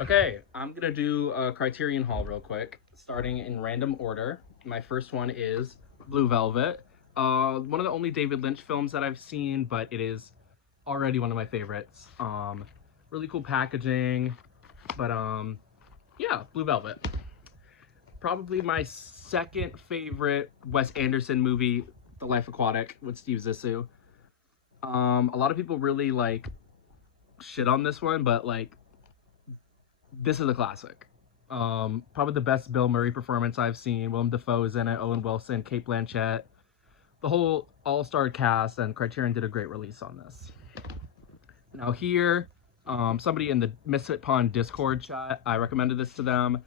Okay, I'm gonna do a Criterion haul real quick, starting in random order. My first one is Blue Velvet. One of the only David Lynch films that I've seen, but it is already one of my favorites. Really cool packaging, but yeah, Blue Velvet. Probably my second favorite Wes Anderson movie, The Life Aquatic with Steve Zissou. A lot of people really like shit on this one, but like this is a classic. Probably the best Bill Murray performance I've seen. Willem Dafoe is in it, Owen Wilson, Kate Blanchett, the whole all-star cast, and Criterion did a great release on this. Now here, somebody in the Misfit Pond Discord chat, I recommended this to them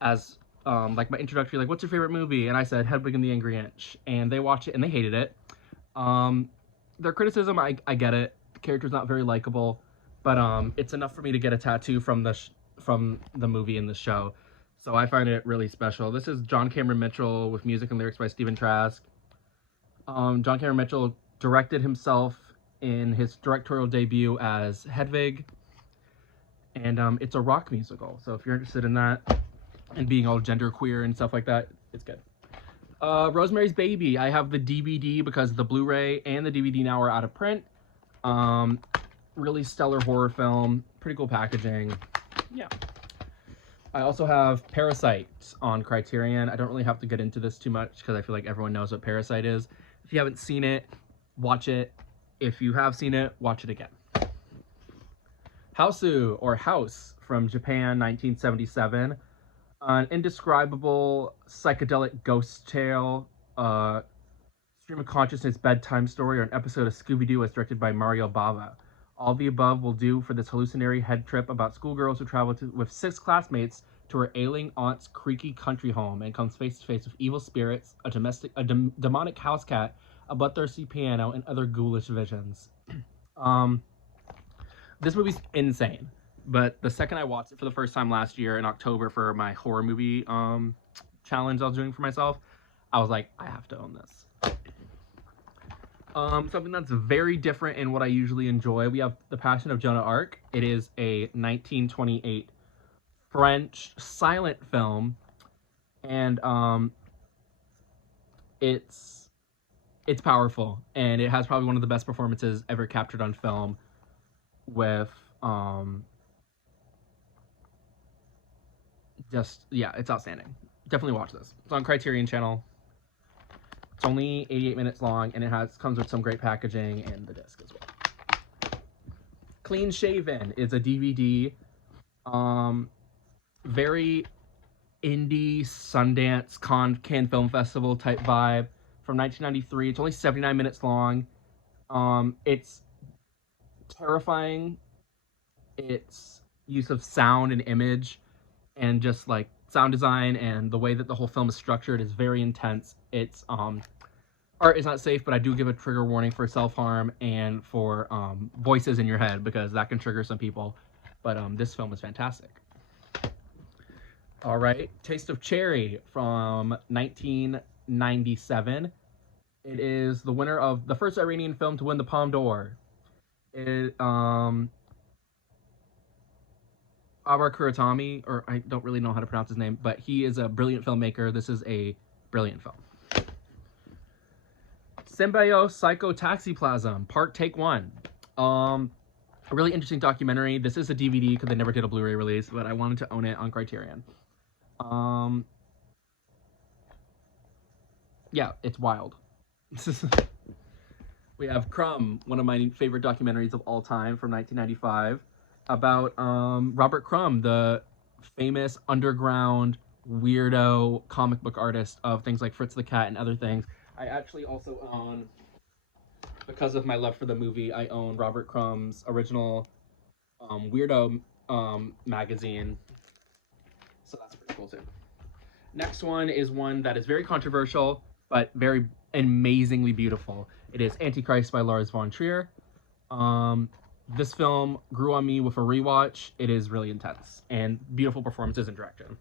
as like my introductory, like, what's your favorite movie? And I said Hedwig and the Angry Inch, and they watched it and they hated it. Um, their criticism, I get it. The character's not very likable, but it's enough for me to get a tattoo from the movie and the show. So I find it really special. This is John Cameron Mitchell with music and lyrics by Stephen Trask. John Cameron Mitchell directed himself in his directorial debut as Hedwig, and it's a rock musical. So if you're interested in that and being all genderqueer and stuff like that, it's good. Rosemary's Baby. I have the DVD because the Blu-ray and the DVD now are out of print. Really stellar horror film. Pretty cool packaging. Yeah. I also have Parasite on Criterion. I don't really have to get into this too much because I feel like everyone knows what Parasite is. If you haven't seen it, watch it. If you have seen it, watch it again. Hausu, or House, from Japan, 1977. An indescribable psychedelic ghost tale, stream of consciousness bedtime story, or an episode of Scooby-Doo as directed by Mario Bava. All the above will do for this hallucinatory head trip about schoolgirls who travel with 6 classmates to her ailing aunt's creaky country home and comes face to face with evil spirits, a demonic house cat, a bloodthirsty piano, and other ghoulish visions. Um, this movie's insane. But the second I watched it for the first time last year in October for my horror movie challenge I was doing for myself, I was like, I have to own this. Something that's very different in what I usually enjoy. We have The Passion of Joan of Arc. It is a 1928 French silent film, and it's powerful, and it has probably one of the best performances ever captured on film. With it's outstanding. Definitely watch this. It's on Criterion Channel. It's only 88 minutes long, and it comes with some great packaging and the disc as well. Clean Shaven is a DVD. Very indie Sundance Cannes Film Festival type vibe from 1993. It's only 79 minutes long. It's terrifying. Its use of sound and image and just like sound design and the way that the whole film is structured is very intense. It's art is not safe, but I do give a trigger warning for self-harm and for voices in your head because that can trigger some people. But this film is fantastic. All right, Taste of Cherry from 1997. It is the winner of the first Iranian film to win the Palme d'Or. Abar Kuratami, or I don't really know how to pronounce his name, but he is a brilliant filmmaker. This is a brilliant film. Symbio Psychotaxiplasm, Part Take 1. A really interesting documentary. This is a DVD because they never did a Blu-ray release, but I wanted to own it on Criterion. Yeah, it's wild. We have Crumb, one of my favorite documentaries of all time from 1995, about Robert Crumb, the famous underground weirdo comic book artist of things like Fritz the Cat and other things. I actually also own, because of my love for the movie, I own Robert Crumb's original weirdo magazine. So that's pretty cool too. Next one is one that is very controversial, but very amazingly beautiful. It is Antichrist by Lars von Trier. This film grew on me with a rewatch. It is really intense and beautiful performances and direction.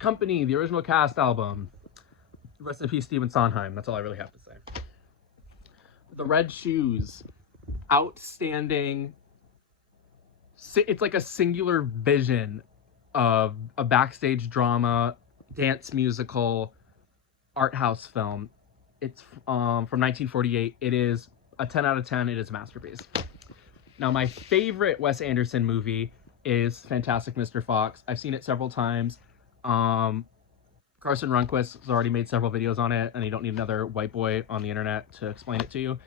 Company, the original cast album. Rest in peace, Stephen Sondheim. That's all I really have to say. The Red Shoes, outstanding it's like a singular vision of a backstage drama, dance musical, art house film. It's from 1948. It is a 10 out of 10. It is a masterpiece. Now, my favorite Wes Anderson movie is Fantastic Mr. Fox. I've seen it several times. Carson Runquist has already made several videos on it, and you don't need another white boy on the internet to explain it to you.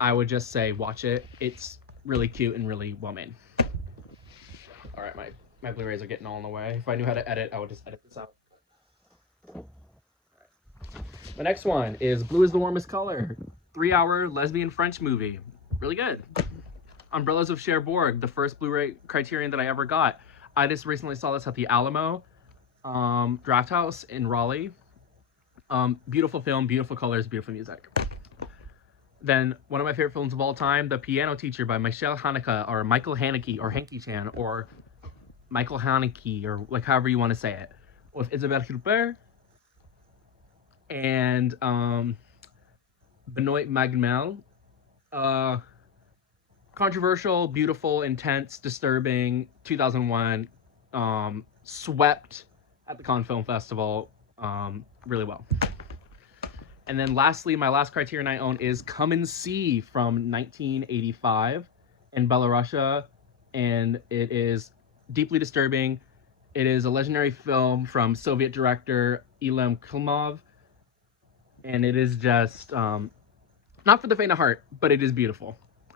I would just say watch it. It's really cute and really well made. All right, my Blu-rays are getting all in the way. If I knew how to edit, I would just edit this out. The next one is Blue is the Warmest Color. 3-hour lesbian French movie. Really good. Umbrellas of Cherbourg, the first Blu-ray Criterion that I ever got. I just recently saw this at the Alamo Draft House in Raleigh. Beautiful film, beautiful colors, beautiful music. Then one of my favorite films of all time, The Piano Teacher by Michelle Haneke, or Michael Haneke, or Hanky-chan, or Michael Haneke, or like however you want to say it, with Isabelle Huppert and Benoit Magimel. Controversial, beautiful, intense, disturbing. 2001, swept at the Cannes Film Festival really well. And then lastly, my last Criterion I own is Come and See from 1985 in Belarusia, and it is deeply disturbing. It is a legendary film from Soviet director Ilem Klimov, and it is just not for the faint of heart, but it is beautiful.